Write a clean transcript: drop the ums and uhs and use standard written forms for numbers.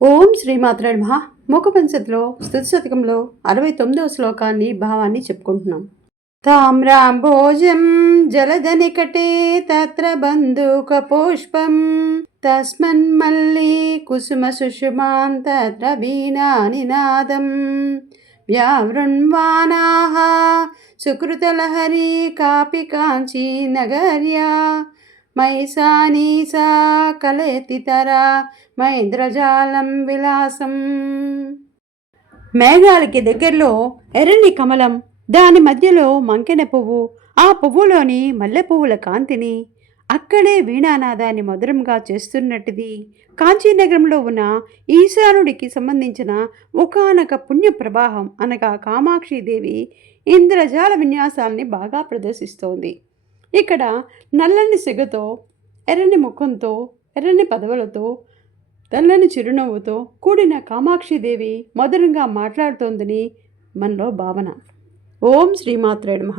ఓం శ్రీమాత్రే నమః. మూకపంచతిలో స్తుతి శతకంలో 69వ శ్లోకాన్ని భావాన్ని చెప్పుకుంటున్నాం. తామ్రాంబోజం జలధనికటే తత్ర బంధూకపుష్పం తస్మన్మల్లీ కుసుమ సుషుమాన్ తత్ర వీణా నినాదం వ్యావృణ్వానాః సుకృతలహరీ కాపి కాంచీ నగర్యా మైసానీసా కలయతితరా మహేంద్రజాలం విలాసం. మేఘాలకి దగ్గరలో ఎర్రని కమలం, దాని మధ్యలో మంకెన పువ్వు, ఆ పువ్వులోని మల్లె పువ్వుల కాంతిని, అక్కడే వీణానాదాన్ని మధురంగా చేస్తున్నట్టుది కాంచీనగరంలో ఉన్న ఈశానుడికి సంబంధించిన ఒకానొక పుణ్య ప్రవాహం అనగా కామాక్షిదేవి ఇంద్రజాల విన్యాసాల్ని బాగా ప్రదర్శిస్తోంది. ఇక్కడ నల్లని సిగతో, ఎర్రని ముఖంతో, ఎర్రని పదవులతో, తెల్లని చిరునవ్వుతో కూడిన కామాక్షిదేవి మధురంగా మాట్లాడుతోందని మనలో భావన. ఓం శ్రీమాత్రే నమః.